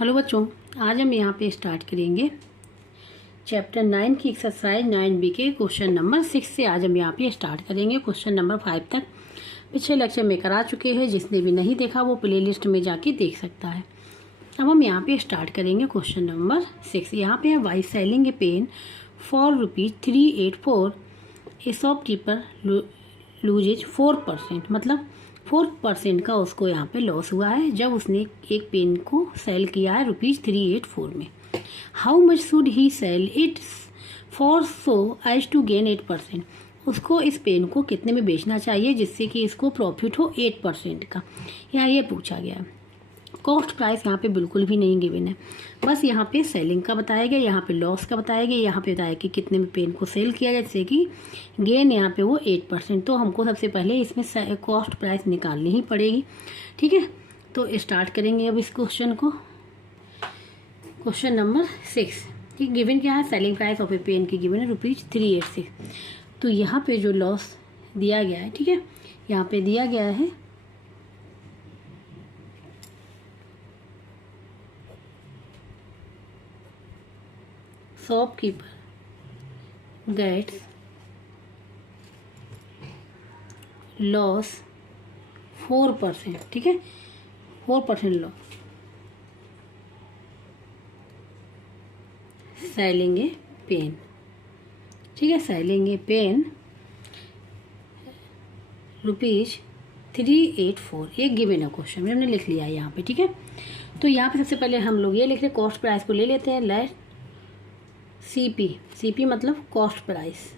Hello बच्चों, आज हम यहाँ पे स्टार्ट करेंगे चैप्टर 9 की एक्सरसाइज 9B के क्वेश्चन नंबर 6 से। आज हम यहाँ पे स्टार्ट करेंगे क्वेश्चन नंबर 5 तक। पिछले लेक्चर में करा चुके हैं, जिसने भी नहीं देखा वो प्लेलिस्ट में जाके देख सकता है। अब हम यहाँ पे स्टार्ट करेंगे क्वेश्चन नंबर 6। यहाँ पे है by selling a pen for ₹384 a shopkeeper loses 4%, मतलब 4% का उसको यहाँ पे लॉस हुआ है जब उसने एक पेन को सेल किया है ₹384 में। How much should he sell it for so as to gain 8%, उसको इस पेन को कितने में बेचना चाहिए जिससे कि इसको प्रॉफिट हो 8% का। यहाँ ये पूछा गया है। कॉस्ट प्राइस यहाँ पे बिल्कुल भी नहीं गिवन है, बस यहाँ पे सेलिंग का बताया गया, यहाँ पे लॉस का बताया गया, यहाँ पे बताया कि कितने में पेन को सेल किया जाए जिससे कि गेन यहाँ पे वो 8%। तो हमको सबसे पहले इसमें कॉस्ट प्राइस निकालनी ही पड़ेगी। ठीक है, तो स्टार्ट करेंगे अब इस क्वेश्चन को। क्वेश्चन नंबर 6 कि गिवन क्या है, selling price of a pen की गिवन है ₹386। तो यहाँ पे जो लॉस दिया गया है, ठीक है, यहाँ पे दिया गया है शॉपकीपर गेट्स लॉस 4%, ठीक है, 4% लॉस सेलिंग ए पेन, ठीक है, सेलिंग ए पेन ₹384, ये गिवन है क्वेश्चन में, हमने लिख लिया है यहाँ पे। ठीक है, तो यहाँ पे सबसे पहले हम लोग ये लिख रहे, कॉस्ट प्राइस को ले लेते हैं। लेट सीपी मतलब cost price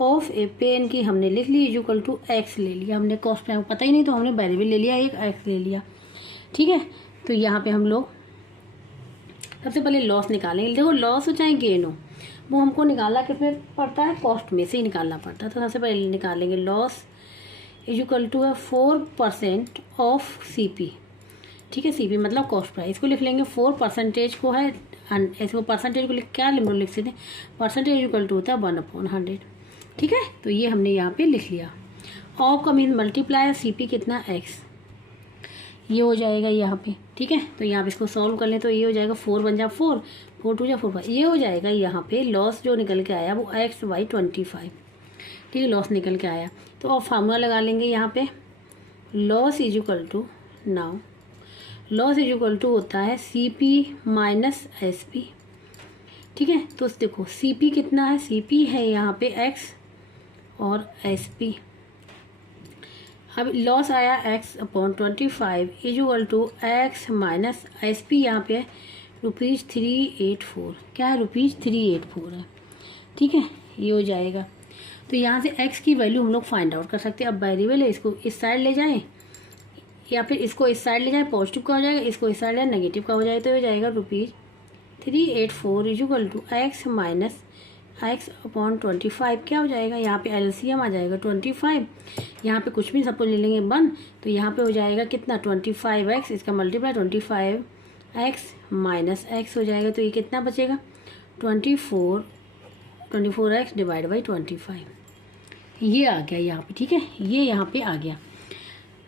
of a pen की हमने लिख ली इक्वल टू एक्स ले लिया। हमने कॉस्ट प्राइस पता ही नहीं तो हमने वेरिएबल ले लिया, एक एक्स ले लिया। ठीक है, तो यहाँ पे हम लोग सबसे पहले लॉस निकालेंगे। देखो, लॉस हो चाहे गेन हो, वो हमको निकालना किसमें पड़ता है, कॉस्ट में से ही निकालना पड़ता है। तो सबसे पहले निकालेंगे लॉस इक्वल टू है 4% ऑफ सीपी। ठीक है, सीपी मतलब कॉस्ट प्राइस, इसको लिख लेंगे 4% को है, इसको परसेंटेज को क्या लिख सकते हैं, परसेंटेज इक्वल टू होता है 1/100। ठीक है, तो ये हमने यहाँ पे लिख लिया। ऑफ का मीन मल्टीप्लाई, सीपी कितना एक्स, ये हो जाएगा यहाँ पे। ठीक है, तो यहाँ पे इसको सॉल्व कर लें तो ये हो जाएगा 4 बन जा 4, 4 2 जा 4 5, ये हो जाएगा। यहाँ पे लॉस जो निकल के आया वो x/25। ठीक है, लॉस निकल के आया। तो अब फार्मूला लगा लेंगे यहाँ पे, loss is equal to, now loss is equal to होता है CP माइनस SP। ठीक है, तो देखो CP कितना है, CP है यहाँ पे x और SP। अब लॉस आया x/25 is equal to x minus SP, यहाँ पे ₹384, क्या है, ₹384 है। ठीक है, ये हो जाएगा। तो यहाँ से x की वैल्यू हम लोग फाइंड आउट कर सकते हैं। अब वेरिएबल है, इसको इस साइड ले जाएं या फिर इसको इस साइड ले जाए, पॉजिटिव का हो जाएगा, इसको इस साइड ले नेगेटिव का हो जाएगा। तो हो जाएगा ₹384 is equal to x minus x/25, क्या हो जाएगा, यहाँ पे LCM आ जाएगा 25, यहाँ पे कुछ भी सपोज ले लेंगे 1, तो यहाँ पे हो जाएगा कितना 25x, इसका मल्टीप्लाई 25x माइनस x हो जाएगा। तो ये कितना बचेगा 24x डिवाइड बाई 25, ये आ गया यहाँ पे। ठीक है, ये यहाँ पे आ गया।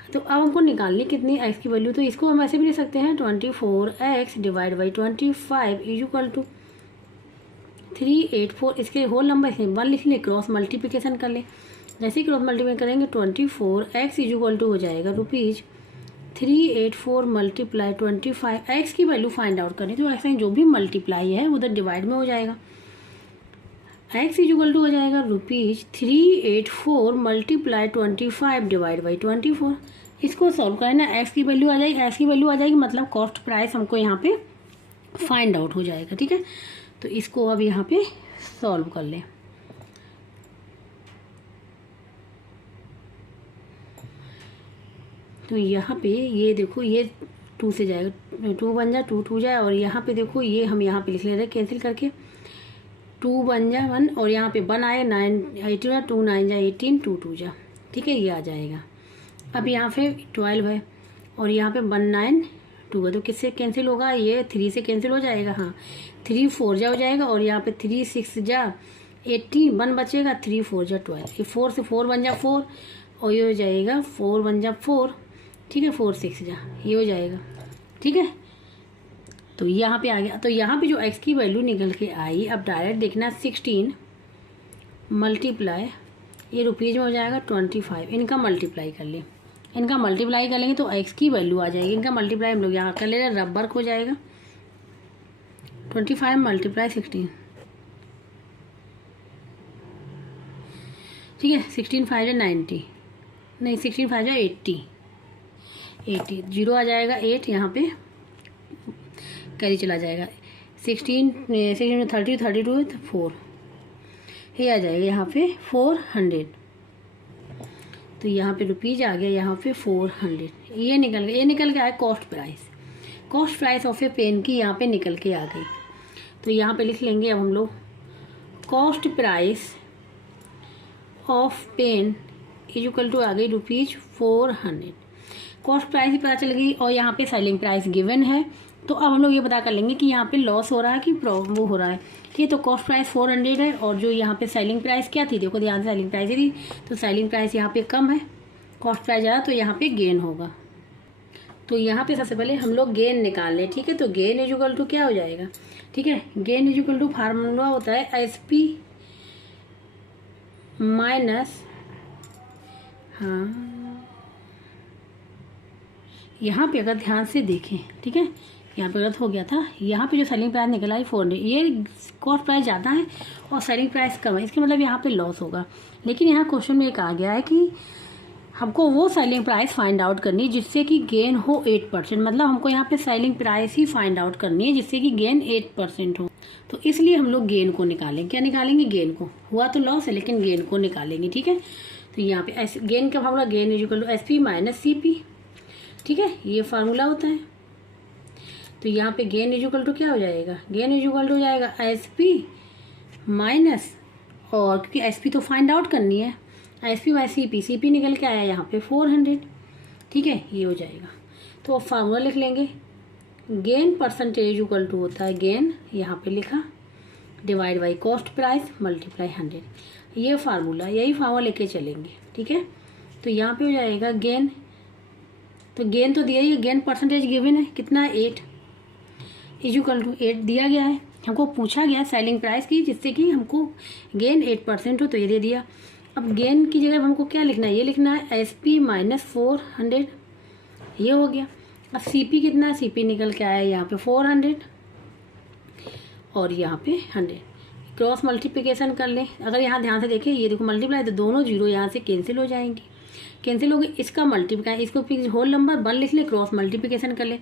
तो अब हमको निकालनी कितनी x की वैल्यू, तो इसको हम ऐसे भी ले सकते हैं 24x divide by 25 is equal to 384, इसके होल नंबर इसमें 1 लिख लें, क्रॉस मल्टीप्लिकेशन कर लें। जैसे ही क्रॉस मल्टीप्लिकेशन करेंगे 24x इज इक्वल टू हो जाएगा ₹384 मल्टीप्लाई 25, x की वैल्यू फाइंड आउट करें तो ऐसे जो भी मल्टीप्लाई है उधर डिवाइड में हो जाएगा। x इज इक्वल टू हो जाएगा ₹384 मल्टीप्लाई 25 डिवाइड बाई 24। इसको सॉल्व करें ना, x की वैल्यू आ जाएगी, x की वैल्यू आ जाएगी, मतलब कॉस्ट प्राइस हमको यहाँ पे फाइंड आउट हो जाएगा। ठीक है, तो इसको अब यहाँ पे सॉल्व कर लें। तो यहाँ पे ये देखो, ये 2 से जाएगा, 2 बन जाए, 2 2 जाए, और यहाँ पे देखो ये हम यहाँ पे लिख ले रहे हैं कैंसिल करके, 2 बन जाए 1, और यहाँ पे 1 आए 9 18 2 9 जा 18 2 2 जा। ठीक है, ये आ जाएगा। अब यहाँ पे 12 है और यहाँ पे 1 9 2 है, तो किससे कैंसिल होगा, ये 3 से कैंसिल हो जाएगा। हाँ, 3 4 जा हो जाएगा, और यहाँ पे 3 6 जा 80, 1 बचेगा, 3 4 जा 12, ये 4 से 4 बन जा 4, और ये हो जाएगा 4 1 जा 4, ठीक है, 4 6 जा ये हो जाएगा। ठीक है, तो यहाँ पे आ गया। तो यहाँ पे जो x की वैल्यू निकल के आई, अब डायरेक्ट देखना 16 मल्टीप्लाई, ये रुपीज़ में हो जाएगा 25, इनका मल्टीप्लाई कर लें, इनका मल्टीप्लाई कर लेंगे तो x की वैल्यू आ जाएगी। इनका मल्टीप्लाई हम लोग यहाँ कर ले रहे हैं, रबर हो जाएगा 25 मल्टीप्लाई 16, ठीक है। 16 5 90, नहीं 16 5 80, 80 जीरो आ जाएगा, 8 यहाँ पे कैरी चला जाएगा। 16 30 32 4, ये आ जाएगा यहाँ पे 400। तो यहाँ पे रुपीज़ आ गया, यहाँ पे 400, ये निकल गया। ये निकल के आया cost price, cost price of a pen की यहाँ पे निकल के आ गई। तो यहाँ पे लिख लेंगे अब हम लोग cost price of pen is equal to आ गई ₹400। कॉस्ट प्राइस ही पता चल गई और यहाँ पे सेलिंग प्राइस गिवन है। तो अब हम लोग ये पता कर लेंगे कि यहाँ पे लॉस हो रहा है कि वो हो रहा है। ठीक है, तो कॉस्ट प्राइस 400 है और जो यहाँ पे सेलिंग प्राइस क्या थी, देखो ध्यान से सेलिंग प्राइस ही थी, तो सेलिंग प्राइस यहाँ पे कम है, कॉस्ट प्राइस ज़्यादा, तो यहाँ पे गेन होगा। तो यहाँ पे सबसे पहले हम लोग गेन निकाल लें। ठीक है, तो गेन इज इक्वल टू क्या हो जाएगा, ठीक है, gain is equal to formula होता है SP माइनस, हाँ यहाँ पे अगर ध्यान से देखें, ठीक है, यहाँ पे गलत हो गया था, यहाँ पे जो सेलिंग प्राइस निकला है 400, ये कॉस्ट प्राइस ज़्यादा है और सेलिंग प्राइस कम है, इसके मतलब यहाँ पे लॉस होगा। लेकिन यहाँ क्वेश्चन में एक आ गया है कि हमको वो सेलिंग प्राइस फाइंड आउट करनी है जिससे कि गेन हो 8%, मतलब हमको यहाँ पे सेलिंग प्राइस ही फाइंड आउट करनी है जिससे कि गेन 8% हो। तो इसलिए हम लोग गेन को निकालेंगे। क्या निकालेंगे, गेन को। हुआ तो लॉस है लेकिन गेन को निकालेंगे। ठीक है, तो यहाँ पे गेन का formula gain is equal to SP minus CP। ठीक है, ये फार्मूला होता है। तो यहाँ पे गेन इज इक्वल टू क्या हो जाएगा, गेन इज इक्वल टू हो जाएगा SP माइनस, और क्योंकि SP तो फाइंड आउट करनी है, SP बाई CP, CP निकल के आया यहाँ पे 400। ठीक है, ये हो जाएगा। तो अब फार्मूला लिख लेंगे, गेन परसेंटेज इक्वल टू होता है गेन, यहाँ पे लिखा, divide by cost price multiply 100। ये फार्मूला, यही फार्मूला लेके चलेंगे। ठीक है, तो यहाँ पे हो जाएगा गेन, तो गेन तो दिया ही, गेन परसेंटेज गिवन है कितना है 8, इज इक्वल टू 8 दिया गया है। हमको पूछा गया सेलिंग प्राइस की जिससे कि हमको गेन 8% हो, तो ये दे दिया। अब गेन की जगह हमको क्या लिखना है, ये लिखना है SP माइनस 400, ये हो गया। अब CP कितना है, CP निकल के आया यहाँ पे 400 और यहाँ पे 100। क्रॉस मल्टीप्लिकेशन कर लें, अगर यहाँ ध्यान से देखें, ये देखो मल्टीप्लाई, तो दोनों जीरो यहाँ से कैंसिल हो जाएंगी, कैंसिल हो गई। इसका मल्टीप्लाई, इसको फिर होल नंबर 1 लिख ले, क्रॉस मल्टीप्लिकेशन कर ले,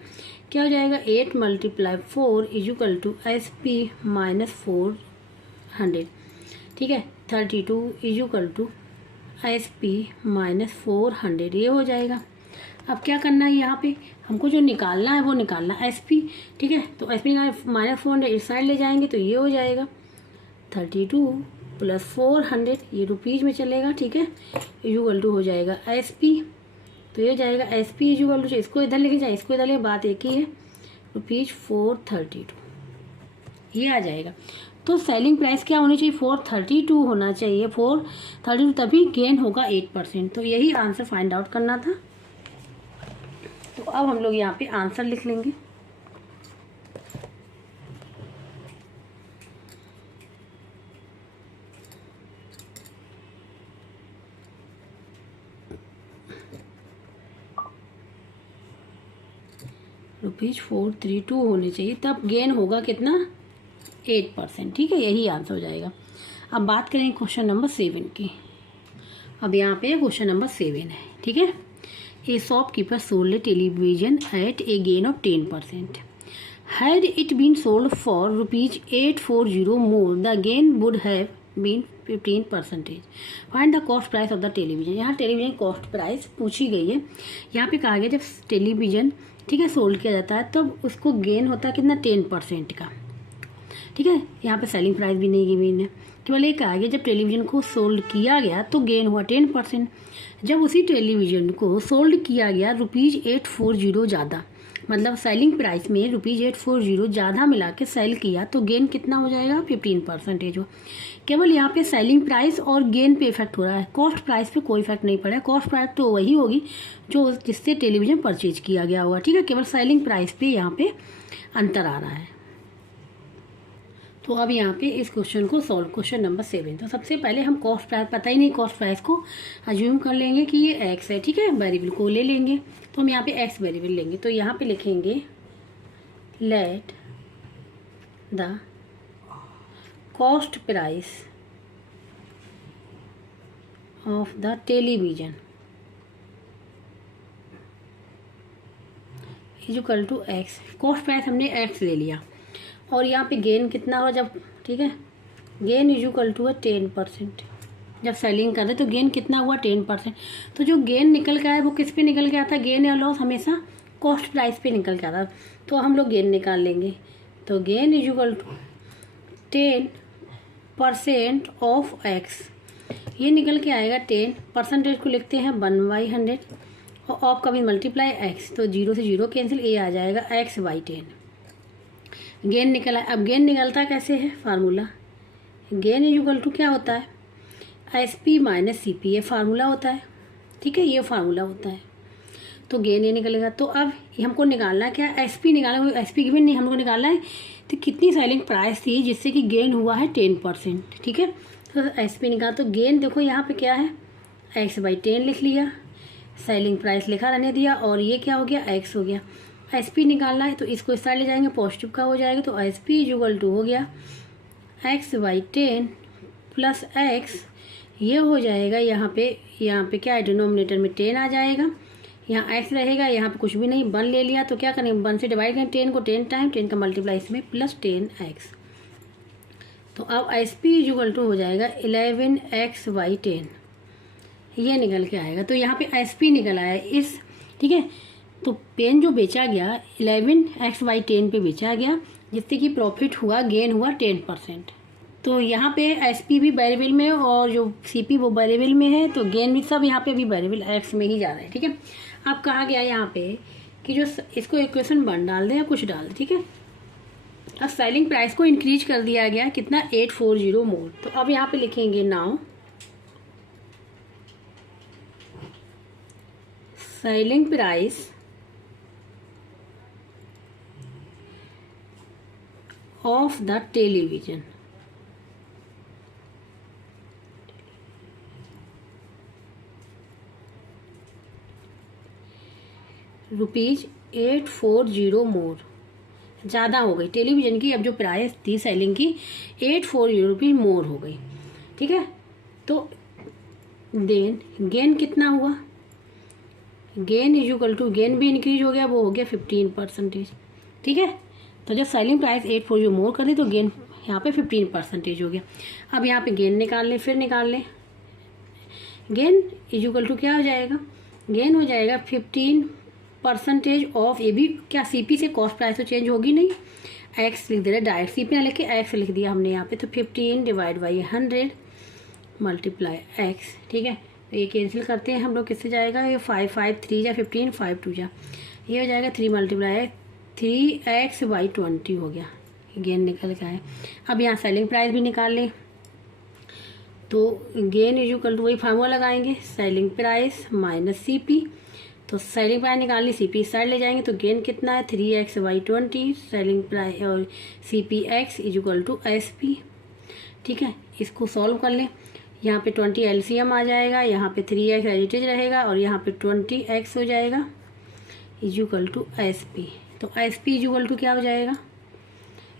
क्या हो जाएगा 8 multiply 4 is equal to SP minus 400। ठीक है, 32 is equal to SP minus 400, ये हो जाएगा। अब क्या करना है, यहाँ पे हमको जो निकालना है वो निकालना है SP। ठीक है, तो SP माइनस 400 इस साइड ले जाएंगे तो ये हो जाएगा 32 प्लस 400, ये रुपीज़ में चलेगा। ठीक है, इक्वल टू हो जाएगा SP, तो ये हो जाएगा SP इक्वल टू, इसको इधर लेके जाए, इसको इधर लेके, बात एक ही है, ₹432, ये आ जाएगा। तो सेलिंग प्राइस क्या होनी चाहिए, 432 होना चाहिए, 432, तभी गेन होगा 8%। तो यही आंसर फाइंड आउट करना था। तो अब हम लोग यहाँ पे आंसर लिख लेंगे। ₹432 होने चाहिए, तब गेन होगा कितना, 8%। ठीक है, यही आंसर हो जाएगा। अब बात करें क्वेश्चन नंबर 7 की। अब यहाँ पे क्वेश्चन नंबर 7 है। ठीक है, a shopkeeper sold a television at a gain of 10%. Had it been sold for ₹840 more, the gain would have been 15%. Find the cost price of the television. यहाँ television cost price पूछी गई है। यहाँ पे कहा गया जब टेलीविजन, ठीक है, सोल्ड किया जाता है तब उसको गेन होता है कितना, 10% का। ठीक है, यहाँ पे सेलिंग प्राइस भी नहीं गिवन है, केवल एक आ गया जब टेलीविज़न को सोल्ड किया गया तो गेन हुआ 10%। जब उसी टेलीविज़न को सोल्ड किया गया ₹840 ज़्यादा, मतलब सेलिंग प्राइस में ₹840 ज़्यादा मिला के सेल किया तो गेन कितना हो जाएगा, 15% हो। केवल यहाँ पे सेलिंग प्राइस और गेन पे इफेक्ट हो रहा है, कॉस्ट प्राइस पे कोई इफेक्ट नहीं पड़ा है। कॉस्ट प्राइस तो वही होगी जो जिससे टेलीविज़न परचेज किया गया होगा, ठीक है। केवल सेलिंग प्राइस पे यहाँ पे अंतर आ रहा है। तो अब यहाँ पे इस क्वेश्चन को सॉल्व, क्वेश्चन नंबर 7। तो सबसे पहले हम कॉस्ट प्राइस, पता ही नहीं कॉस्ट प्राइस को अज्यूम कर लेंगे कि ये एक्स है, ठीक है। वेरिएबल को ले लेंगे, तो हम यहाँ पे एक्स वेरिएबल लेंगे। तो यहाँ पे लिखेंगे let the cost price of the television equal to x. Cost price हमने एक्स ले लिया और यहाँ पे गेन कितना हुआ जब, ठीक है, गेन इक्वल टू 10%। जब सेलिंग कर रहे तो गेन कितना हुआ, 10%। तो जो गेन निकल के आया वो किस पे निकल के आता है, गेन या लॉस हमेशा कॉस्ट प्राइस पे निकल के आता है। तो हम लोग गेन निकाल लेंगे। तो gain equal to 10% of x, ये निकल के आएगा 10। परसेंटेज को लिखते हैं 1/100 और ऑफ का भी मल्टीप्लाई एक्स, तो 0 से 0 कैंसिल, ये आ जाएगा x/10। गेन निकला। अब गेन निकलता कैसे है, फार्मूला गेन इक्वल टू क्या होता है, SP माइनस CP, ये फार्मूला होता है, ठीक है, ये फार्मूला होता है। तो गेन ये निकलेगा। तो अब हमको निकालना क्या है, SP निकालना। SP गिवन नहीं, हमको निकालना है तो कितनी सेलिंग प्राइस थी जिससे कि गेन हुआ है 10%, ठीक है। तो SP निकाला। तो गेन देखो यहाँ पे क्या है, x/10 लिख लिया, सेलिंग प्राइस लिखा रहने दिया, और ये क्या हो गया, x हो गया। SP निकालना है तो इसको इस साइड ले जाएंगे, पॉजिटिव का हो जाएगा। तो SP इक्वल टू हो गया x/10 प्लस x, ये हो जाएगा यहाँ पे क्या है, डिनोमिनेटर में 10 आ जाएगा, यहाँ x रहेगा, यहाँ पे कुछ भी नहीं, 1 ले लिया। तो क्या करेंगे, 1 से डिवाइड करें 10 को, 10 टाइम 10 का मल्टीप्लाई इसमें प्लस 10x। तो अब SP इक्वल टू हो जाएगा 11x/10, ये निकल के आएगा। तो यहाँ पे SP निकल आया इस, ठीक है। तो पेन जो बेचा गया 11x/10 पे बेचा गया, जिससे कि प्रॉफिट हुआ, गेन हुआ 10%। तो यहाँ पे SP भी वेरिएबल में और जो CP वो वेरिएबल में है, तो गेन भी सब यहाँ पे भी वेरिएबल x में ही जा रहा है, ठीक है। अब कहा गया यहाँ पे कि जो इसको इक्वेशन 1 डाल दें या कुछ डाल दें, ठीक है। अब सेलिंग प्राइस को इंक्रीज कर दिया गया कितना, 840 मोर। तो अब यहाँ पे लिखेंगे now selling price of the television ₹840 मोर, ज़्यादा हो गई टेलीविज़न की। अब जो प्राइस थी सेलिंग की 840 मोर हो गई, ठीक है। तो देन गेन कितना हुआ, गेन इक्वल टू, गेन भी इंक्रीज हो गया, वो हो गया 15%, ठीक है। तो जब सेलिंग प्राइस 840 मोर कर दी तो गेन यहाँ पे 15% हो गया। अब यहाँ पे गेन निकाल लें, फिर निकाल लें। गेन इक्वल टू क्या हो जाएगा, गेन हो जाएगा 15% ऑफ, ये भी क्या CP से कॉस्ट प्राइस तो चेंज होगी नहीं, x लिख दे रहे डायरेक्ट, CP ना लिख के x लिख दिया हमने यहाँ पे। तो 15 डिवाइड बाई 100 मल्टीप्लाई x, ठीक है। तो ये कैंसिल करते हैं हम लोग, किससे जाएगा, ये 5 3 जा 15, 5 2 जा, ये हो जाएगा 3 मल्टीप्लाई 3x/20 हो गया, गेन निकल के आए। अब यहाँ सेलिंग प्राइस भी निकाल लें। तो गेन इक्वल टू वही फार्मूला लगाएंगे, सेलिंग प्राइस माइनस CP। तो सेलिंग प्राइस निकालनी, CP इस साइड ले जाएंगे। तो गेन कितना है, 3x/20, सेलिंग प्राइस और CPX इक्वल टू SP, ठीक है। इसको सॉल्व कर लें। यहाँ पे 20 LCM आ जाएगा, यहाँ पे 3x एडिटेज रहेगा और यहाँ पे 20x हो जाएगा इक्वल टू SP। तो SP इक्वल टू क्या हो जाएगा,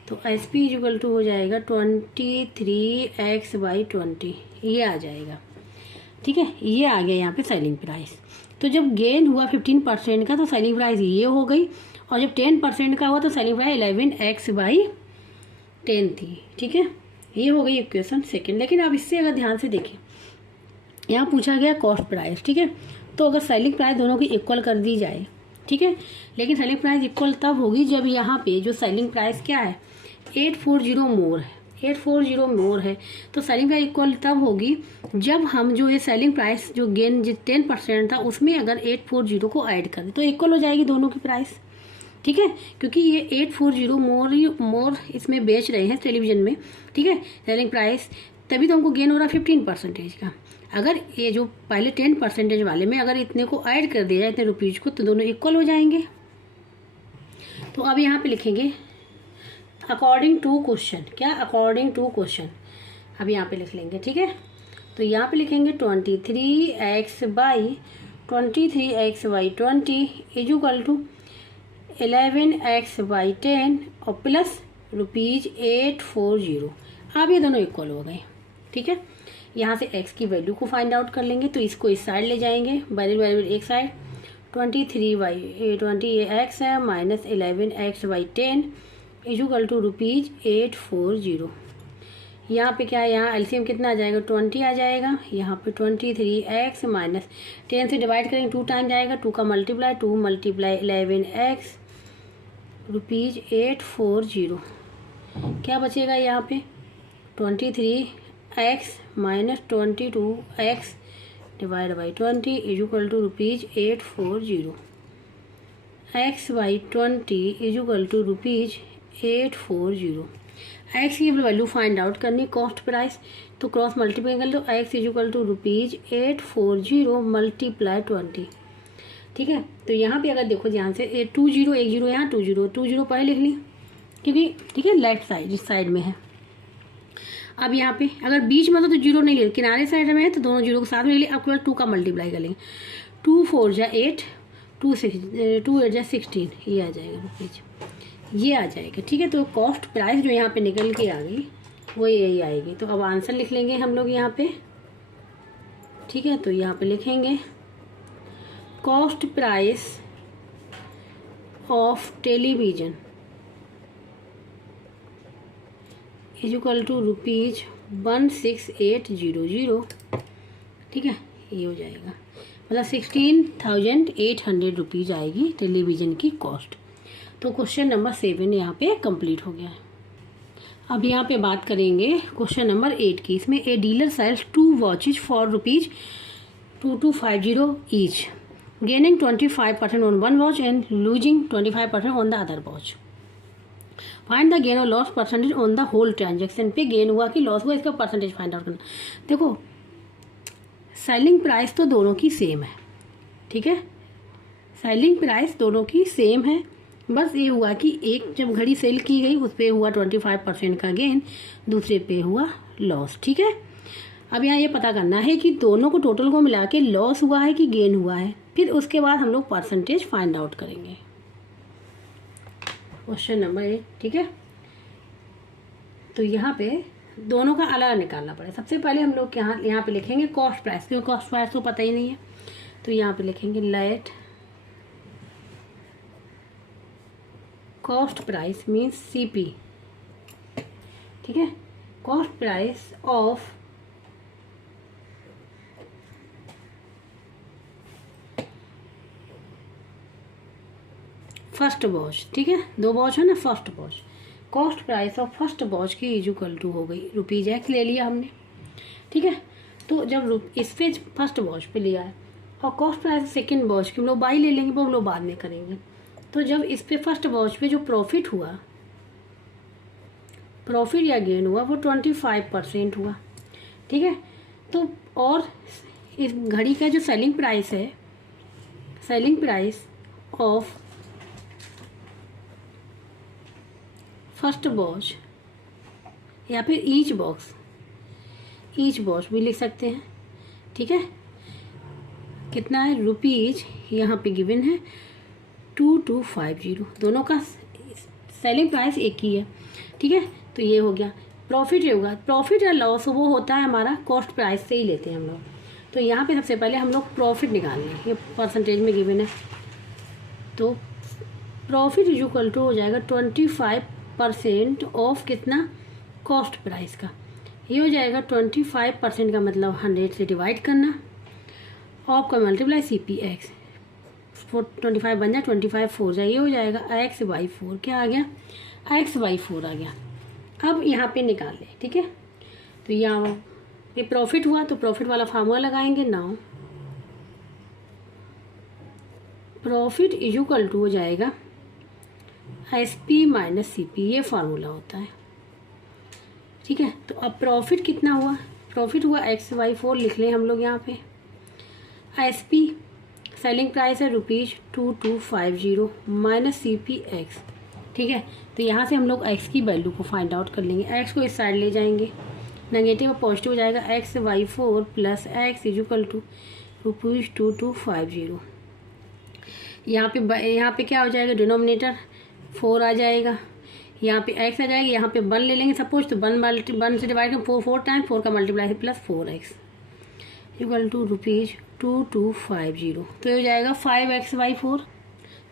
तो SP इक्वल टू हो जाएगा 23x/20, ये आ जाएगा, ठीक है। ये आ गया यहाँ पे सेलिंग प्राइस। तो जब गेन हुआ 15% का तो सेलिंग प्राइस ये हो गई, और जब 10% का हुआ तो सेलिंग प्राइस 11x/10 थी, ठीक है। ये हो गई इक्वेशन 2। लेकिन अब इससे अगर ध्यान से देखें, यहाँ पूछा गया कॉस्ट प्राइस, ठीक है। तो अगर सेलिंग प्राइस दोनों की इक्वल कर दी जाए, ठीक है, लेकिन सेलिंग प्राइस इक्वल तब होगी जब यहाँ पे जो सेलिंग प्राइस क्या है, 840 मोर है, 840 मोर है। तो सेलिंग प्राइस इक्वल तब होगी जब हम जो ये सेलिंग प्राइस जो गेन 10% था उसमें अगर 840 को ऐड कर दें तो इक्वल हो जाएगी दोनों की प्राइस। ठीक है, क्योंकि ये 840 मोर इसमें बेच रहे हैं टेलीविज़न में, ठीक है, सेलिंग प्राइस, तभी तो हमको गेन हो रहा है 15% का। अगर ये जो पहले 10% वाले में अगर इतने को ऐड कर दिया जाए, इतने रुपीज़ को, तो दोनों इक्वल हो जाएंगे। तो अब यहाँ पे लिखेंगे अकॉर्डिंग टू क्वेश्चन, क्या अकॉर्डिंग टू क्वेश्चन, अब यहाँ पे लिख लेंगे, ठीक है। तो यहाँ पे लिखेंगे 23x by 20 equal to 11x by 10 और प्लस ₹840। अब ये दोनों इक्वल हो गए, ठीक है। यहाँ से x की वैल्यू को फाइंड आउट कर लेंगे, तो इसको इस साइड ले जाएंगे, वेरिएबल एक साइड, 23x है minus 11x by 10 equal to ₹840। यहाँ पे क्या है, यहाँ एलसीएम कितना आ जाएगा, 20 आ जाएगा। यहाँ पे 23x माइनस 10 से डिवाइड करेंगे, 2 टाइम जाएगा, 2 का मल्टीप्लाई, 2 मल्टीप्लाई 11x ₹840। क्या बचेगा यहाँ पे, 23x minus 22x divide by 20 equal to ₹840। x by 20 equal to ₹840। X की वैल्यू फाइंड आउट करनी, कॉस्ट प्राइस, तो क्रॉस मल्टीप्लाई कर लो, x इजुकल टू ₹840 मल्टीप्लाई 20, ठीक है। तो यहाँ पे अगर देखो ध्यान से 20 एक जीरो यहाँ 20 पहले लिख ली, क्योंकि ठीक है लेफ्ट साइड इस साइड में है। अब यहाँ पे अगर बीच में तो जीरो नहीं ले, किनारे साइड में है तो दोनों जीरो के साथ में ले ली। अब केवल 2 का मल्टीप्लाई कर लेंगे, 2 4 जा 8, 2 8 जा 16, ये आ जाएगा रुपीज, ये आ जाएगा, ठीक है। तो कॉस्ट प्राइस जो यहाँ पे निकल के आ गई वो यही आएगी। तो अब आंसर लिख लेंगे हम लोग यहाँ पे, ठीक है। तो यहाँ पे लिखेंगे cost price of television equal to ₹16,800, ठीक है, ये हो जाएगा, मतलब 16,800 रुपीज़ आएगी टेलीविज़न की कॉस्ट। तो क्वेश्चन नंबर 7 यहाँ पे कंप्लीट हो गया है। अब यहाँ पे बात करेंगे क्वेश्चन नंबर 8 की। इसमें a dealer sells 2 watches for ₹2250 each, gaining 25% on one watch and losing 25% on the other watch. Find the gain और loss percentage on the whole transaction. पे गेन हुआ कि लॉस हुआ, इसका परसेंटेज फाइंड आउट करना। देखो सेलिंग प्राइस तो दोनों की सेम है, ठीक है, सेलिंग प्राइस दोनों की सेम है, बस ये हुआ कि एक जब घड़ी सेल की गई उस पर हुआ 25% का गेन, दूसरे पे हुआ लॉस, ठीक है। अब यहाँ ये पता करना है कि दोनों को टोटल को मिला के लॉस हुआ है कि गेन हुआ है, फिर उसके बाद हम लोग परसेंटेज फाइंड आउट करेंगे। क्वेश्चन नंबर 8, ठीक है। तो यहाँ पे दोनों का अलग निकालना पड़ेगा। सबसे पहले हम लोग यहाँ पे लिखेंगे कॉस्ट प्राइस, क्योंकि कॉस्ट प्राइस तो पता ही नहीं है, तो यहाँ पे लिखेंगे late cost price means CP, ठीक है, cost price of first watch, ठीक है, 2 वॉच है ना, first watch, cost price of first watch की इजुकल टू हो गई ₹X ले लिया हमने, ठीक है। तो जब इस पे फर्स्ट वॉच पे लिया है और कॉस्ट प्राइस सेकेंड वॉच की हम लोग बाई ले लेंगे, वो हम लोग बाद में करेंगे। तो जब इस पे फर्स्ट वॉच पे जो प्रॉफिट हुआ, प्रॉफिट या गेन हुआ, वो 25% हुआ, ठीक है। तो और इस घड़ी का जो सेलिंग प्राइस है, selling price of first watch या फिर ईच वॉच भी लिख सकते हैं, ठीक है, कितना है ₹, यहाँ पे गिवन है 2250, दोनों का सेलिंग प्राइस एक ही है, ठीक है। तो ये हो गया। प्रॉफिट होगा, प्रॉफिट या लॉस वो होता है हमारा कॉस्ट प्राइस से ही लेते हैं हम लोग। तो यहाँ पे सबसे पहले हम लोग प्रॉफिट निकाल लें, ये परसेंटेज में गिवन है, तो प्रॉफिट इक्वल टू हो जाएगा 25% ऑफ कितना, कॉस्ट प्राइस का। ये हो जाएगा 25% का मतलब 100 से डिवाइड करना, ऑफ का मल्टीप्लाई CPX, 25 बन जाए, 25 4 जाए, ये हो जाएगा x/4, क्या आ गया, x/4 आ गया। अब यहाँ पे निकाल ले, ठीक है। तो यहाँ ये प्रॉफिट हुआ तो प्रॉफिट वाला फार्मूला लगाएंगे, नाउ प्रॉफिट इक्वल टू हो जाएगा SP माइनस CP, ये फार्मूला होता है। ठीक है, तो अब प्रॉफिट कितना हुआ, प्रॉफिट हुआ XY4 लिख लें हम लोग यहाँ पे। SP सेलिंग प्राइस है ₹2250 माइनस CP X। ठीक है, तो यहाँ से हम लोग X की वैल्यू को फाइंड आउट कर लेंगे। X को इस साइड ले जाएंगे, नेगेटिव और पॉजिटिव हो जाएगा। XY4 plus X equal to ₹2250। यहाँ पे क्या हो जाएगा, डिनोमिनेटर 4 आ जाएगा, यहाँ पे x आ जाएगा, यहाँ पे 1 ले लेंगे सपोज, तो 1 से डिवाइड कर 4 टाइम 4 का मल्टीप्लाई है प्लस 4x इक्वल टू ₹2250। तो ये हो जाएगा 5XY4।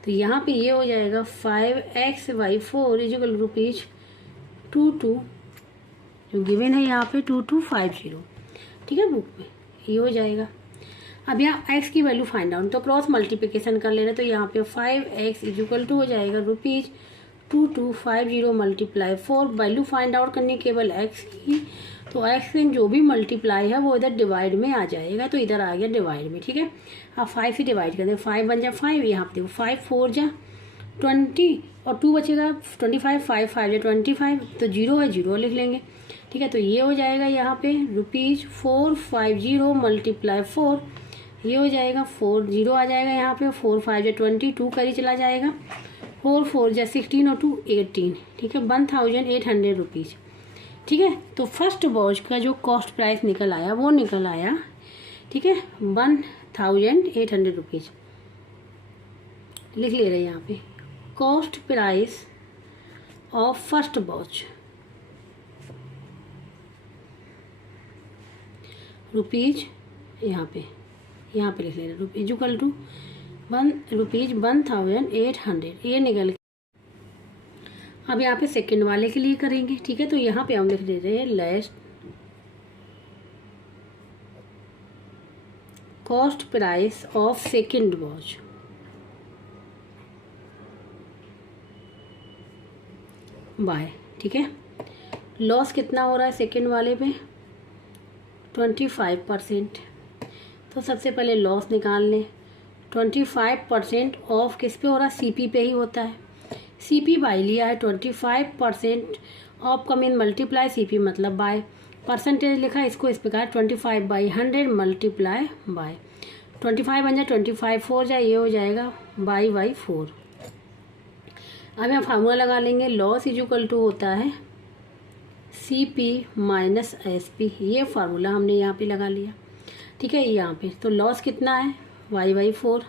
तो यहाँ पे ये हो जाएगा 5XY4 इक्वल टू ₹22, जो गिवन है यहाँ पे 2250। ठीक है, बुक में ये हो जाएगा। अब यहाँ x की वैल्यू फाइंड आउट, तो क्रॉस मल्टीप्लिकेशन कर ले रहे, तो यहाँ पे 5x इक्वल टू हो जाएगा ₹2250 मल्टीप्लाई 4। वैल्यू फाइंड आउट करनी केवल x की, तो x में जो भी मल्टीप्लाई है वो इधर डिवाइड में आ जाएगा, तो इधर आ गया डिवाइड में। ठीक है, अब 5 से डिवाइड कर दें, 5 बन जाए 5, यहाँ पे देखो 5 4 जा 20 और 2 बचेगा 25, 5 5 जा 25, तो 0 है 0 लिख लेंगे। ठीक है, तो ये हो जाएगा यहाँ पे ₹450 मल्टीप्लाई 4, ये हो जाएगा 4 0 आ जाएगा यहाँ पे, 4 5 जा 20, 2 करी चला जाएगा, 4 4 जा 16 और 2 18। ठीक है, ₹1800। ठीक है, तो फर्स्ट वॉच का जो कॉस्ट प्राइस निकल आया वो निकल आया, ठीक है, ₹1800 लिख ले रहे हैं यहाँ पे। Cost price of first watch rupees, यहाँ पे लिख ले रहे रुपीज इक्वल टू ₹1800, ये निकल। अब यहाँ पे सेकंड वाले के लिए करेंगे। ठीक है, तो यहाँ पे हम लिख दे रहे हैं less cost price of second watch y. ठीक है, लॉस कितना हो रहा है सेकंड वाले पे, 25%। तो सबसे पहले लॉस निकाल लें। 25% ऑफ किस पे हो रहा है, CP पे ही होता है। CP बाय लिया है, 25% ऑफ का मीन मल्टीप्लाई CP मतलब बाय, परसेंटेज लिखा है, इसको इस प्रकार 25/100 मल्टीप्लाई बाय, 25 बन जाए 25 4 जाए, ये हो जाएगा बाई 4। अब यहाँ फार्मूला लगा लेंगे, लॉस इज इक्वल टू होता है CP माइनस SP, ये फार्मूला हमने यहाँ पे लगा लिया। ठीक है, यहाँ पे तो लॉस कितना है y/4।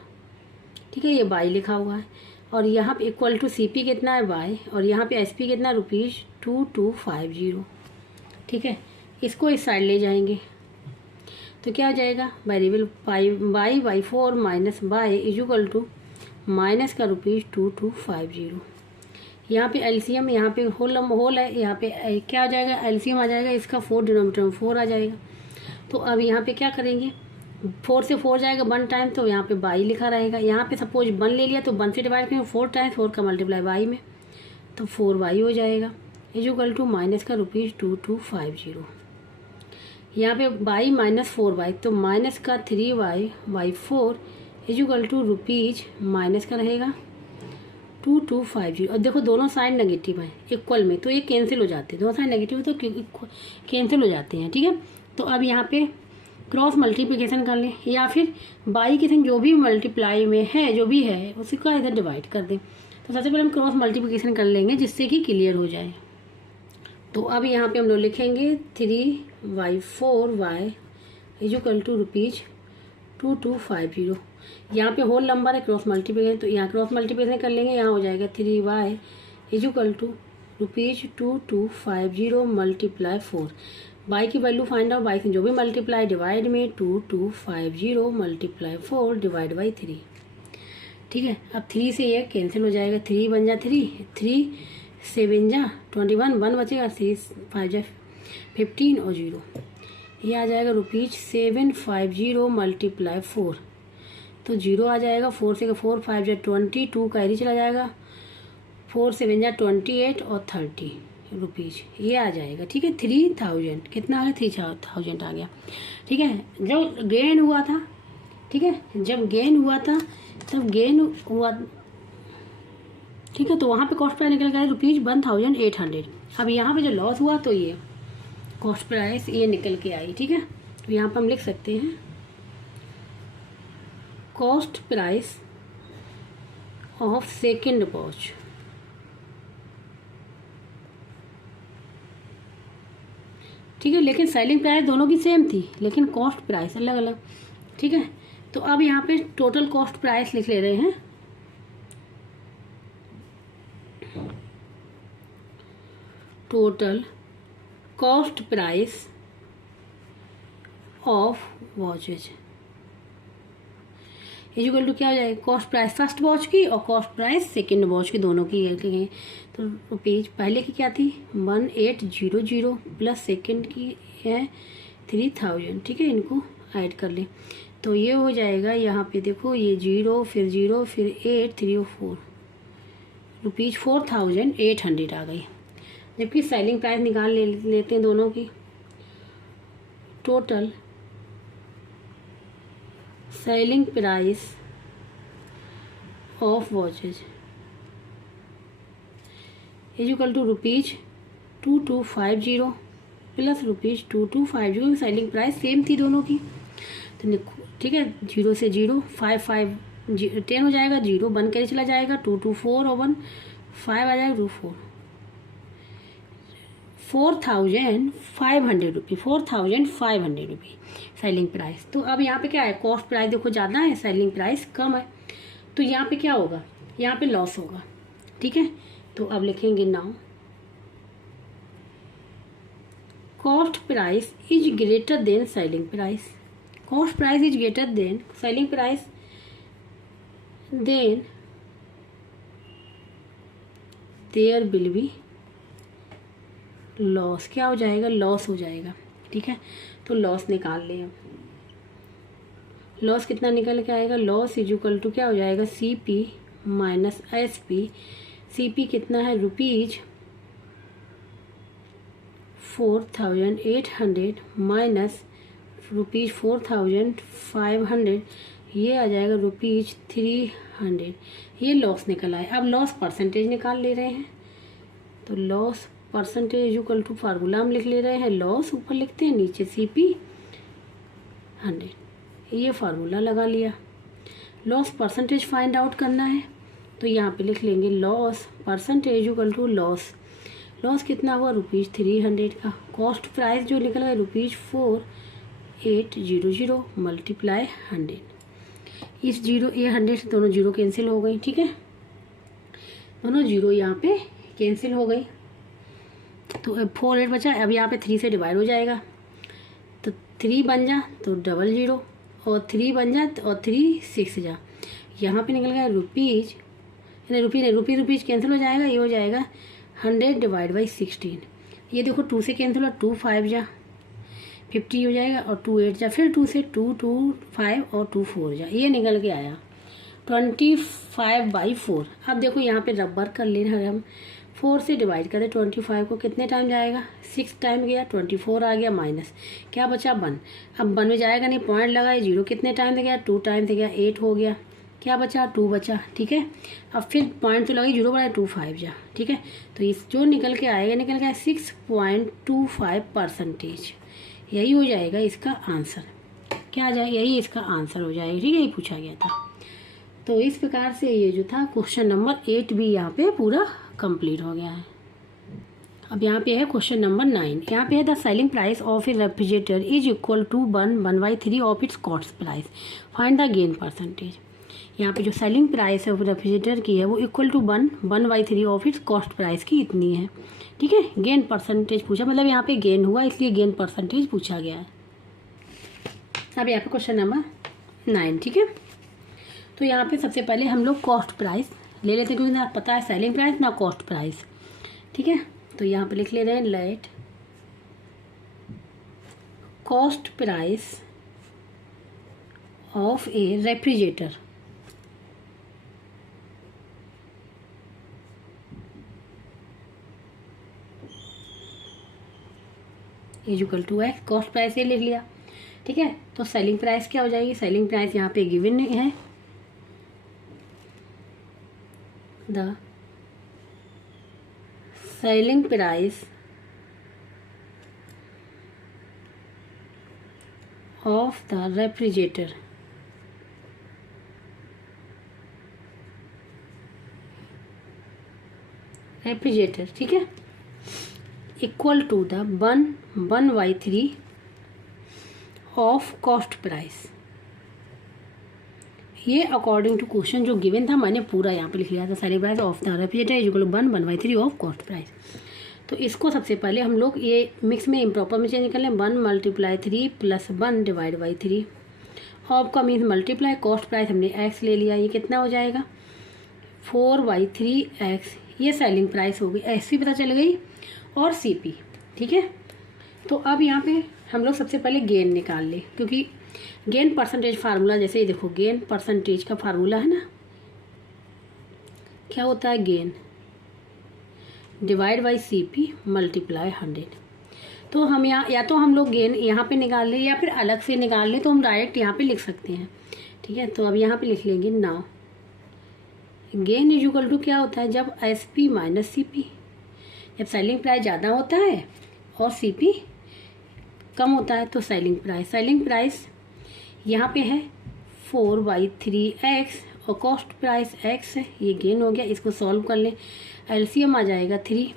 ठीक है, ये बाई लिखा हुआ है, और यहाँ पे इक्वल टू CP कितना है बाई, और यहाँ पे SP कितना ₹2250। ठीक है, इसको इस साइड ले जाएंगे, तो क्या हो जाएगा, variable y/4 minus y is equal to minus का ₹2250। यहाँ पे एलसीएम, यहाँ पे होल है, यहाँ पे क्या हो जाएगा, एलसीएम आ जाएगा इसका 4, डिनोमिनेटर में 4 आ जाएगा। तो अब यहाँ पे क्या करेंगे, 4 से 4 जाएगा 1 टाइम, तो यहाँ पे बाई लिखा रहेगा। यहाँ पे सपोज 1 ले लिया, तो 1 से डिवाइड करेंगे 4 टाइम्स, 4 का मल्टीप्लाई बाई में, तो 4y हो जाएगा इज इक्वल टू माइनस का ₹2250। यहाँ पे बाई माइनस 4y, तो माइनस का 3y/4 is equal to rupees minus का रहेगा 2250। और देखो दोनों साइड नेगेटिव है इक्वल में, तो ये कैंसिल हो जाते हैं, दोनों साइड नेगेटिव है तो कैंसिल हो जाते हैं। ठीक है, तो अब यहाँ पे क्रॉस मल्टीप्लिकेशन कर लें, या फिर बाई के संग जो भी मल्टीप्लाई में है जो भी है उसी का इधर डिवाइड कर दें। तो सबसे पहले हम क्रॉस मल्टीप्लिकेशन कर लेंगे जिससे कि क्लियर हो जाए। तो अब यहाँ पे हम लोग लिखेंगे 3y/4y इज इक्वल टू ₹2250। यहाँ पे होल नंबर है, क्रॉस मल्टीप्लिकेशन, तो यहाँ क्रॉस मल्टीप्लिकेशन कर लेंगे, यहाँ हो जाएगा 3y is equal to ₹2250 multiply 4। Y की वैल्यू फाइंड आउट, बाई से जो भी मल्टीप्लाई डिवाइड में 2250 मल्टीप्लाई 4 डिवाइड बाई 3। ठीक है, अब 3 से ये कैंसिल हो जाएगा, 3 बन जा 3 7 जा 21, 1 बचेगा, 3 5 जा 15 और 0, ये आ जाएगा ₹750 मल्टीप्लाई 4। तो 0 आ जाएगा, 4 से 4 5 जा 20, 2 कैरी चला जाएगा, 4 7 जा 28 और 30 रुपीज़, ये आ जाएगा। ठीक है, 3000 कितना आ गया, 3000 आ गया। ठीक है, जब गेन हुआ था, ठीक है, जब गेन हुआ था तब गेन हुआ ठीक है, तो वहाँ पे कॉस्ट प्राइस निकल गया ₹1800। अब यहाँ पे जो लॉस हुआ तो ये कॉस्ट प्राइस ये निकल के आई। ठीक है, तो यहाँ पर हम लिख सकते हैं cost price of second watch. ठीक है, लेकिन सेलिंग प्राइस दोनों की सेम थी, लेकिन कॉस्ट प्राइस अलग अलग। ठीक है, तो अब यहाँ पे टोटल कॉस्ट प्राइस लिख ले रहे हैं। Total cost price of watches equal to क्या हो जाएगा, कॉस्ट प्राइस फर्स्ट वॉच की और कॉस्ट प्राइस सेकेंड वॉच की, दोनों की है। तो रुपीज पहले की क्या थी 1800 प्लस सेकेंड की है 3000। ठीक है, इनको ऐड कर लें तो ये हो जाएगा, यहाँ पे देखो ये 0 फिर 8 3 और 4 रुपीज 4800 आ गई। जबकि सेलिंग प्राइस निकाल लेते हैं दोनों की। Total selling price of watches equal to ₹2250 plus ₹2250। Selling price same थी दोनों की। तो ठीक है, 0 से 0 5 5 10 हो जाएगा, 0 1 कैसे चला जाएगा, 2 2 4 और 1 5 आ जाएगा, 2 4 ₹4500 सेलिंग प्राइस। तो अब यहाँ पे क्या है, कॉस्ट प्राइस देखो ज़्यादा है, सेलिंग प्राइस कम है, तो यहाँ पे क्या होगा, यहाँ पे लॉस होगा। ठीक है, तो अब लिखेंगे now cost price is greater than selling price. Cost price is greater than selling price, then there will be loss. क्या हो जाएगा, लॉस हो जाएगा। ठीक है, तो लॉस निकाल लें। अब लॉस कितना निकल के आएगा, लॉस इज इक्वल टू क्या हो जाएगा, CP माइनस SP। CP कितना है, ₹4800 माइनस ₹4500, ये आ जाएगा ₹300। ये लॉस निकल आए। अब लॉस परसेंटेज निकाल ले रहे हैं, तो loss percentage equal to formula हम लिख ले रहे हैं, लॉस ऊपर लिखते हैं, नीचे CP 100। ये फार्मूला लगा लिया। लॉस परसेंटेज फाइंड आउट करना है, तो यहाँ पे लिख लेंगे loss percentage equal to loss कितना हुआ, ₹300 का। कॉस्ट प्राइस जो निकल गया ₹4800 मल्टीप्लाई 100। इस 0 ये 100 से दोनों 0 कैंसिल हो गई। ठीक है, दोनों 0 यहाँ पे कैंसिल हो गई, तो अब 48 बचा। अब यहाँ पे 3 से डिवाइड हो जाएगा, तो 3 बन जा तो 00 और 3 बन जा और 3 6 जा। यहाँ पे निकल गया रुपीज कैंसिल हो जाएगा, ये हो जाएगा 100 डिवाइड बाई 16। ये देखो 2 से कैंसिल हो, 2 5 जा 50 हो जाएगा और 2 8 जा, फिर 2 से 2 2 5 और 2 4 जा, ये निकल के आया 25/4। अब देखो यहाँ पे रबर कर ले रहे हम, 4 से डिवाइड करें 25 को, कितने टाइम जाएगा, 6 टाइम गया, 24 आ गया माइनस क्या बचा 1। अब 1 में जाएगा नहीं, पॉइंट लगाए, 0 कितने टाइम से गया, 2 टाइम से गया, 8 हो गया, क्या बचा 2 बचा। ठीक है, अब फिर पॉइंट तो लगाई, 0 बढ़ाए 2 5 जा। ठीक है, तो इस जो निकल के आएगा 6.25%। यही हो जाएगा इसका आंसर। क्या आ जाएगा, यही इसका आंसर हो जाएगा। ठीक है, यही पूछा गया था। तो इस प्रकार से ये जो था क्वेश्चन नंबर 8 भी यहाँ पे पूरा कंप्लीट हो गया है। अब यहाँ पे है क्वेश्चन नंबर 9। यहाँ पे है the selling price of a refrigerator is equal to 1/3 of its cost price, find the gain percentage. यहाँ पे जो सेलिंग प्राइस है रेफ्रिजरेटर की है वो equal to 1/3 of its cost price की इतनी है। ठीक है, गेन परसेंटेज पूछा, मतलब यहाँ पे गेन हुआ इसलिए गेन परसेंटेज पूछा गया है। अब यहाँ पे क्वेश्चन नंबर 9। ठीक है, तो यहाँ पे सबसे पहले हम लोग कॉस्ट प्राइस ले लेते हैं, क्योंकि ना पता है सेलिंग प्राइस ना कॉस्ट प्राइस। ठीक है, तो यहाँ पे लिख ले रहे हैं let cost price of a refrigerator equal to x. Cost price ये लिख लिया। ठीक है, तो सेलिंग प्राइस क्या हो जाएगी, सेलिंग प्राइस यहाँ पे गिवन है the selling price of the refrigerator ठीक है, equal to the 1/3 of cost price. ये अकॉर्डिंग टू क्वेश्चन जो गिवन था मैंने पूरा यहाँ पे लिख लिया था। Selling price of the refrigerator is equal to 1/3 of cost price. तो इसको सबसे पहले हम लोग ये मिक्स में इम्प्रॉपर में चेंज कर लें। 1 × 3 + 1 / 3 ऑफ का मीन्स मल्टीप्लाई, कॉस्ट प्राइस हमने एक्स ले लिया, ये कितना हो जाएगा 4/3x। ये सेलिंग प्राइस होगी, एस पी पता चल गई और सी पी। ठीक है, तो अब यहाँ पे हम लोग सबसे पहले गेन निकाल ले, क्योंकि गेन परसेंटेज फार्मूला जैसे ही देखो, गेन परसेंटेज का फार्मूला है ना, क्या होता है gain divide by C P multiply 100। तो हम यहाँ या तो हम लोग गेन यहाँ पे निकाल लें या फिर अलग से निकाल लें, तो हम डायरेक्ट यहाँ पे लिख सकते हैं। ठीक है, तो अब यहाँ पे लिख लेंगे now gain is equal to क्या होता है जब S P minus C P, जब सेलिंग प्राइस ज़्यादा होता है और सी पी कम होता है तो सेलिंग प्राइस यहाँ पे है 4/3x और कॉस्ट प्राइस x है, ये गेन हो गया। इसको सॉल्व कर लें, एलसीएम आ जाएगा 3।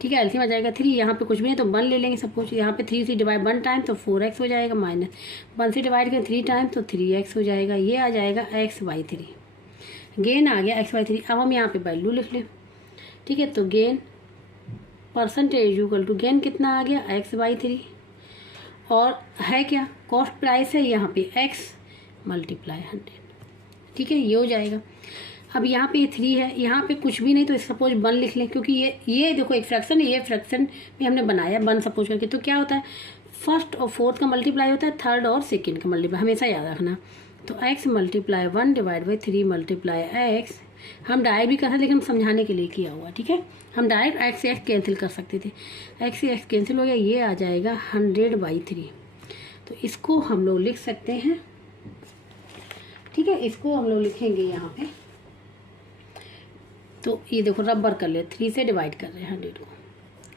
ठीक है, एलसीएम आ जाएगा 3, यहाँ पे कुछ भी नहीं तो 1 ले लेंगे सपोज। यहाँ पे 3 से डिवाइड 1 टाइम तो 4x हो जाएगा, माइनस 1 से डिवाइड करें 3 टाइम तो 3x हो जाएगा, ये आ जाएगा x/3। गेन आ गया x/3। अब हम यहाँ पे वैल्यू लिख लें। ठीक है, तो gain percentage equal to gain कितना आ गया x/3 और है क्या कॉस्ट प्राइस है यहाँ पे x × 100। ठीक है, ये हो जाएगा। अब यहाँ पे 3 है, यहाँ पे कुछ भी नहीं तो सपोज 1 लिख लें, क्योंकि ये देखो एक फ्रैक्शन है, ये फ्रैक्शन में हमने बनाया 1 सपोज करके। तो क्या होता है फर्स्ट और फोर्थ का मल्टीप्लाई होता है थर्ड और सेकंड का मल्टीप्लाई, हमेशा याद रखना। तो x × 1 / 3 × x हम डायरेक्ट भी कर सकते, लेकिन समझाने के लिए किया हुआ। ठीक है, हम डायरेक्ट x से x कैंसिल कर सकते थे, x से x कैंसिल हो गया, ये आ जाएगा 100/3। तो इसको हम लोग लिख सकते हैं। ठीक है, इसको हम लोग लिखेंगे यहाँ पे। तो ये देखो रबर कर ले, 3 से डिवाइड कर रहे हैं 100 को।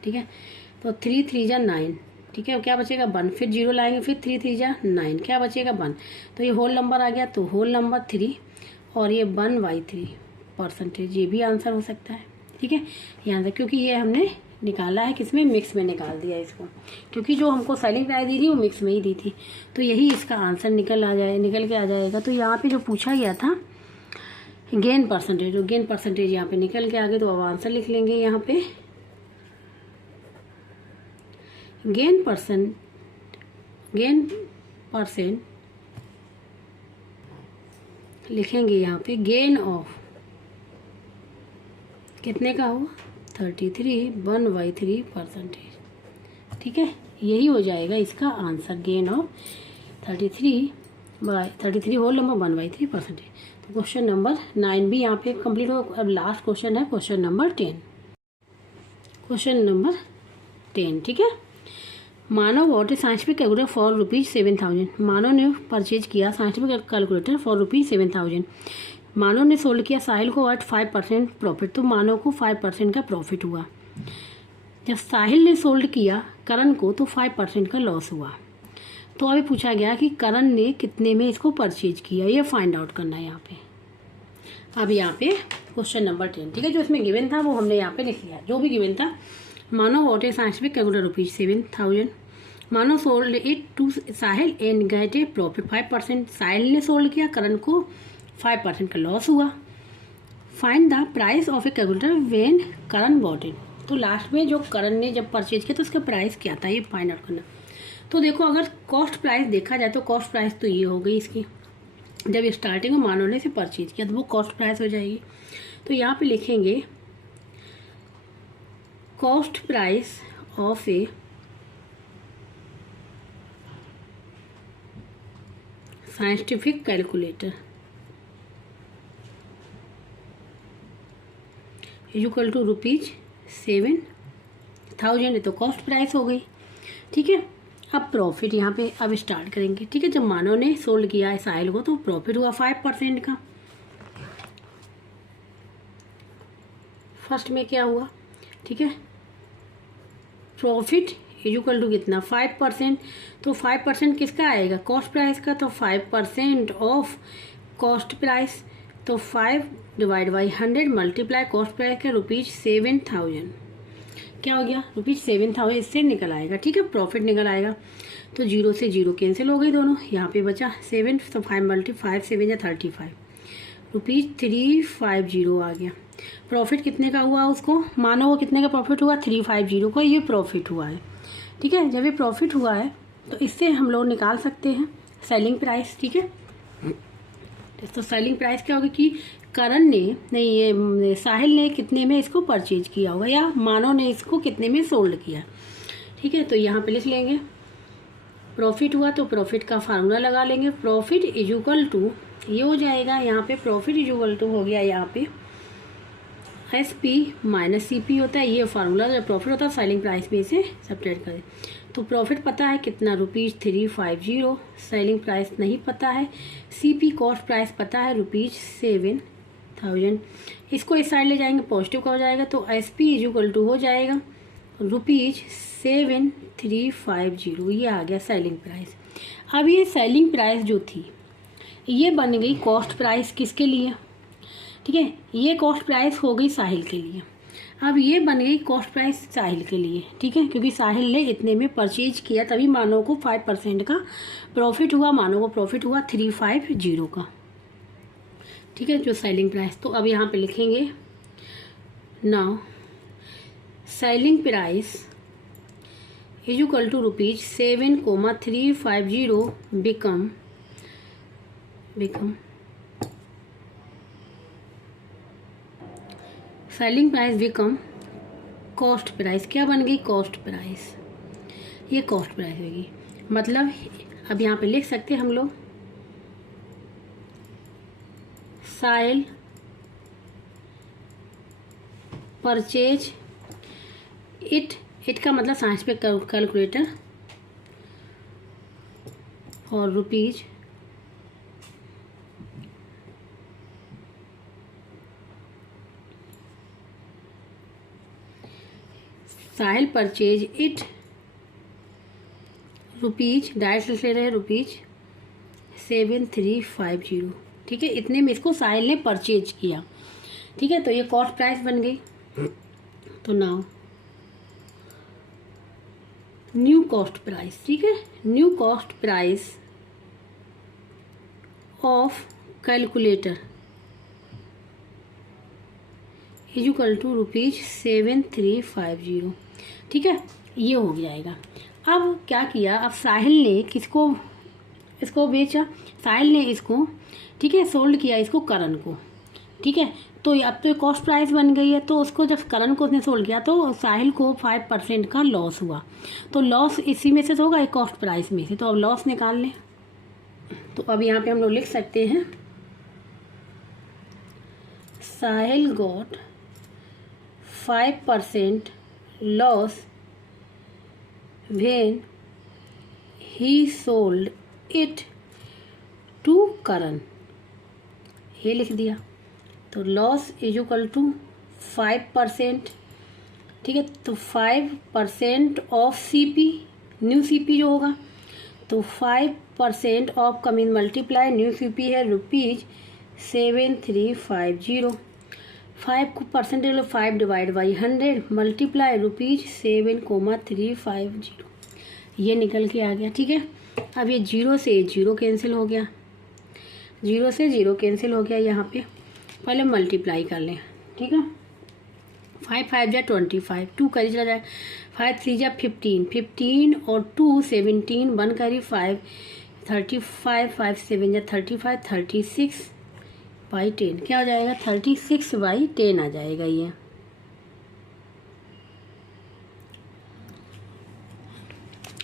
ठीक है, तो 3 × 3 = 9। ठीक है, क्या बचेगा 1, फिर 0 लाएंगे, फिर 3 × 3 = 9, क्या बचेगा 1। तो ये होल नंबर आ गया, तो होल नंबर 3 और ये 1/3 परसेंटेज, ये भी आंसर हो सकता है। ठीक है, ये आंसर, क्योंकि ये हमने निकाला है किसमें, मिक्स में निकाल दिया इसको, क्योंकि जो हमको सेलिंग प्राइस दी थी वो मिक्स में ही दी थी। तो यही इसका आंसर निकल के आ जाएगा। तो यहाँ पे जो पूछा गया था गेन परसेंटेज, तो गेन परसेंटेज यहाँ पे निकल के आ गए। तो अब आंसर लिख लेंगे यहाँ पे गेन परसेंट लिखेंगे यहाँ पे गेन ऑफ कितने का हुआ 33 1/3 परसेंटेज। ठीक है, यही हो जाएगा इसका answer, gain of 33 whole number 1/3 percentage. तो क्वेश्चन नंबर 9 भी यहाँ पे कंप्लीट हो। अब लास्ट क्वेश्चन है क्वेश्चन नंबर 10। ठीक है, Manav bought a scientific calculator for ₹7,000। Manav ने परचेज किया साइंटिफिक कैलकुलेटर फॉर ₹7,000। मानव ने सोल्ड किया साहिल को एट 5% प्रॉफिट। तो मानव को 5% का प्रॉफिट हुआ। जब साहिल ने सोल्ड किया करण को तो 5% का लॉस हुआ। तो अभी पूछा गया कि करण ने कितने में इसको परचेज किया, ये फाइंड आउट करना है यहाँ पे। अब यहाँ पे क्वेश्चन नंबर 10। ठीक है, जो इसमें गिवन था वो हमने यहाँ पे लिख लिया, जो भी गिवन था। Manav bought a scientific calculator ₹7,000। Manav sold it to Sahil and get a profit 5%। Sahil ने सोल्ड किया, करण को 5% का लॉस हुआ। Find the price of a calculator when Karan bought it. तो लास्ट में जो करण ने जब परचेज किया तो उसका प्राइस क्या था, ये फाइंड आउट करना। तो देखो अगर कॉस्ट प्राइस देखा जाए तो कॉस्ट प्राइस तो ये हो गई इसकी, जब स्टार्टिंग में मानव ने इसे परचेज किया तो वो कॉस्ट प्राइस हो जाएगी। तो यहाँ पे लिखेंगे cost price of a scientific calculator equal to ₹7,000। तो कॉस्ट प्राइस हो गई। ठीक है, अब प्रॉफिट यहाँ पे अब स्टार्ट करेंगे। ठीक है, जब मानव ने सोल्ड किया है साहिल को तो प्रॉफिट हुआ 5% का। फर्स्ट में क्या हुआ, ठीक है प्रॉफिट इक्वल टू कितना 5%। तो 5% किसका आएगा कॉस्ट प्राइस का, तो 5% ऑफ कॉस्ट प्राइस, तो 5 divide by 100 multiply cost price का ₹7,000 क्या हो गया ₹7,000 इससे निकल आएगा। ठीक है, प्रॉफिट निकल आएगा। तो 0 से 0 कैंसिल हो गई दोनों, यहाँ पे बचा 7, तो 5 7 या 35 ₹350 आ गया। प्रॉफिट कितने का हुआ उसको, मानो वो कितने का प्रॉफिट हुआ 350 को ये प्रॉफिट हुआ है। ठीक है, जब ये प्रॉफिट हुआ है तो इससे हम लोग निकाल सकते हैं सेलिंग प्राइस। ठीक है, तो सेलिंग प्राइस क्या होगी कि करण ने नहीं ये साहिल ने कितने में इसको परचेज किया होगा या मानव ने इसको कितने में सोल्ड किया। ठीक है, तो यहाँ पे लिख लेंगे प्रॉफिट हुआ तो प्रॉफिट का फार्मूला लगा लेंगे। प्रॉफिट इज इक्वल टू ये हो जाएगा, यहाँ पे प्रॉफिट इज इक्वल टू हो गया यहाँ पे SP माइनस CP होता है, ये फार्मूला जब प्रॉफिट होता है सेलिंग प्राइस में इसे सब्ट्रैक्ट करें। तो प्रॉफिट पता है कितना ₹350, सेलिंग प्राइस नहीं पता है, CP कॉस्ट प्राइस पता है ₹7,000। इसको इस साइड ले जाएंगे पॉजिटिव का हो जाएगा, तो SP इज इक्वल टू हो जाएगा ₹7,350, ये आ गया सेलिंग प्राइस। अब ये सेलिंग प्राइस जो थी ये बन गई कॉस्ट प्राइस किसके लिए, ठीक है, ये कॉस्ट प्राइस हो गई साहिल के लिए। अब ये बन गई कॉस्ट प्राइस साहिल के लिए। ठीक है, क्योंकि साहिल ने इतने में परचेज किया तभी मानव को 5% का प्रॉफिट हुआ, मानव को प्रॉफिट हुआ 350 का। ठीक है, जो सेलिंग प्राइस, तो अब यहाँ पे लिखेंगे now selling price is equal to ₹7,350 become selling price become cost price. क्या बन गई कॉस्ट प्राइस, ये कॉस्ट प्राइस होगी। मतलब अब यहाँ पे लिख सकते हैं हम लोग साहिल परचेज इट का मतलब साइंस पे कैलकुलेटर और rupees Sahil purchase it rupees direct ले रहे हैं ₹7,350। ठीक है, इतने में इसको साहिल ने परचेज किया। ठीक है, तो ये कॉस्ट प्राइस बन गई। तो नाउ न्यू कॉस्ट प्राइस। ठीक है, new cost price of calculator is equal to ₹7,350। ठीक है, ये हो जाएगा। अब क्या किया, अब साहिल ने इसको बेचा, साहिल ने इसको ठीक है सोल्ड किया इसको करण को। ठीक है, तो अब तो कॉस्ट प्राइस बन गई है, तो उसको जब करण को उसने सोल्ड किया तो साहिल को 5% का लॉस हुआ। तो लॉस इसी में से तो होगा कॉस्ट प्राइस में से, तो अब लॉस निकाल लें। तो अब यहाँ पे हम लोग लिख सकते हैं साहिल got 5% loss when he sold it to Karan, ये लिख दिया। तो लॉस इज इक्वल टू 5%। ठीक है, तो 5% ऑफ CP न्यू CP जो होगा, तो 5% of coming multiply new CP है ₹7,350। 5% 5 डिवाइड बाई 100 मल्टीप्लाई ₹7,350, ये निकल के आ गया। ठीक है, अब ये 0 से 0 कैंसिल हो गया, 0 से 0 कैंसिल हो गया। यहाँ पे पहले मल्टीप्लाई कर लें। ठीक है, 5 5 जा 25, 2 करी चला जाए, 5 3 जा 15, 15 और 2 17, 1 करी 5 35, 5 7 जा 35, 36/10 क्या हो जाएगा 36/10 आ जाएगा ये।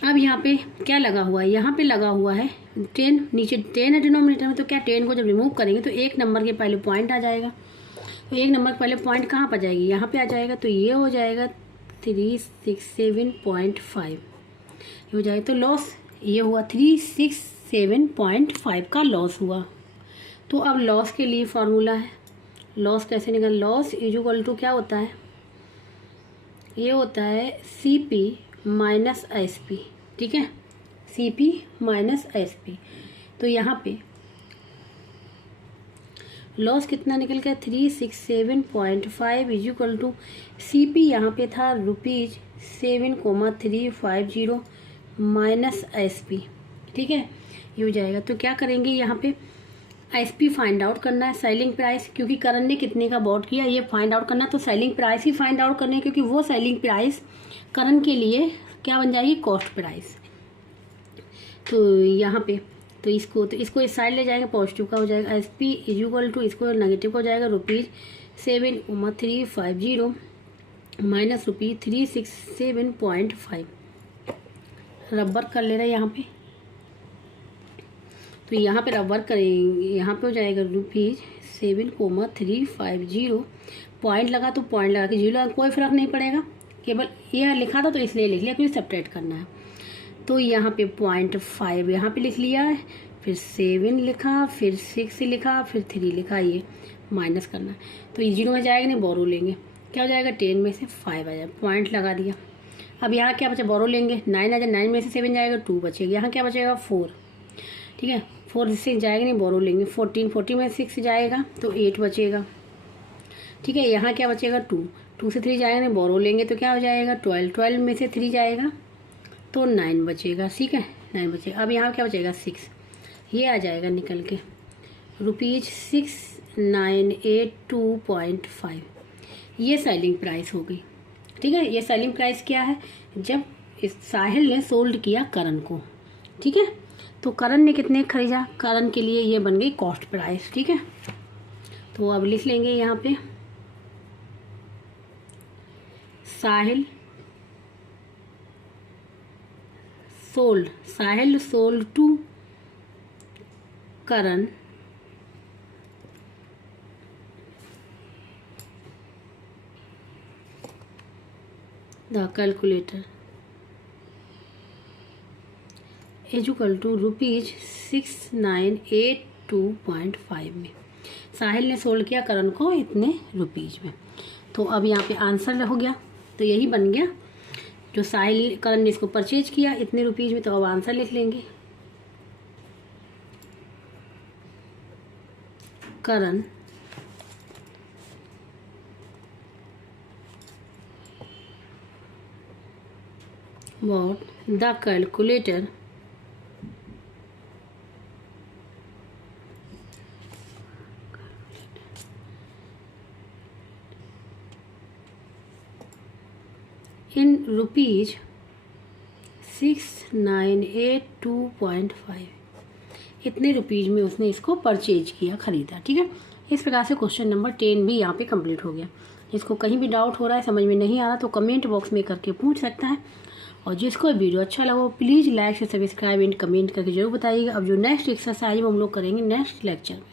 अब यहाँ पे क्या लगा हुआ है, यहाँ पे लगा हुआ है 10, नीचे 10 है डिनोमिनेटर में, तो क्या 10 को जब रिमूव करेंगे तो एक नंबर के पहले पॉइंट आ जाएगा। तो एक नंबर के पहले पॉइंट कहाँ पर जाएगी, यहाँ पे आ जाएगा। तो ये हो जाएगा 367.5 हो जाएगा। तो लॉस ये हुआ 367.5 का लॉस हुआ। तो अब लॉस के लिए फार्मूला है, लॉस कैसे निकल, लॉस इज इक्वल टू क्या होता है, ये होता है CP माइनस एस पी, ठीक है, C P minus S P. तो यहाँ पे लॉस कितना निकल गया 367.5 is equal to C P यहाँ पे था ₹7,350 माइनस एस पी, ठीक है, ये हो जाएगा। तो क्या करेंगे यहाँ पे एस पी फाइंड आउट करना है, सेलिंग प्राइस, क्योंकि करण ने कितने का बॉट किया ये फाइंड आउट करना है, तो सेलिंग प्राइस ही फाइंड आउट करना है, क्योंकि वो सेलिंग प्राइस करण के लिए क्या बन जाएगी, कॉस्ट प्राइस। तो यहाँ पे तो इसको इस साइड ले जाएंगे, पॉजिटिव का हो जाएगा S P is equal to, इसको नेगेटिव का हो जाएगा ₹7,350 माइनस ₹367.5। रबर कर ले रहे हैं यहाँ पे, तो यहाँ पे रबर करेंगे, यहाँ पे हो जाएगा ₹7,350। पॉइंट लगा तो पॉइंट लगा के जीरो, कोई फर्क नहीं पड़ेगा, केवल यह लिखा था तो इसलिए लिख लिया क्योंकि सेपरेट करना है। तो यहाँ पे 0.5 यहाँ पे लिख लिया है, फिर 7 लिखा, फिर 6 लिखा, फिर 3 लिखा, ये माइनस करना है। तो ये जीरो में जाएगा नहीं, बोरो लेंगे, क्या हो जाएगा 10 में से 5 आ जाएगा, पॉइंट लगा दिया। अब यहाँ क्या बचा, बोरो लेंगे, 9 आ जाए, 9 में से 7 जाएगा 2 बचेगा, यहाँ क्या बचेगा 4, ठीक है, 4 से जाएगा नहीं, बोरो लेंगे, 14 में 6 जाएगा तो 8 बचेगा, ठीक है। यहाँ क्या बचेगा 2 से 3 जाएगा नहीं, बोरो लेंगे तो क्या हो जाएगा 12 में से 3 जाएगा तो 9 बचेगा, ठीक है, 9 बचेगा। अब यहाँ क्या बचेगा 6, ये आ जाएगा निकल के ₹6982.5, ये सेलिंग प्राइस हो गई, ठीक है। ये सेलिंग प्राइस क्या है, जब इस साहिल ने सोल्ड किया करण को, ठीक है। तो करण ने कितने खरीदा, करण के लिए ये बन गई कॉस्ट प्राइस, ठीक है। तो अब लिख लेंगे यहाँ पे Sahil sold to Karan the calculator equal to ₹6982.5 में। साहिल ने सोल्ड किया करण को इतने रुपीज में। तो अब यहाँ पे आंसर हो गया, तो यही बन गया, जो साहिल करण ने इसको परचेज किया इतने रुपीज में। तो अब आंसर लिख लेंगे, करण bought the calculator in ₹6982.5, इतने रुपीज में उसने इसको परचेज किया, खरीदा, ठीक है। इस प्रकार से क्वेश्चन नंबर 10 भी यहाँ पे कंप्लीट हो गया। जिसको कहीं भी डाउट हो रहा है, समझ में नहीं आ रहा, तो कमेंट बॉक्स में करके पूछ सकता है। और जिसको वीडियो अच्छा लगा प्लीज़ लाइक से सब्सक्राइब एंड कमेंट करके जरूर बताइएगा। अब जो नेक्स्ट एक्सरसाइज हम लोग करेंगे नेक्स्ट लेक्चर में।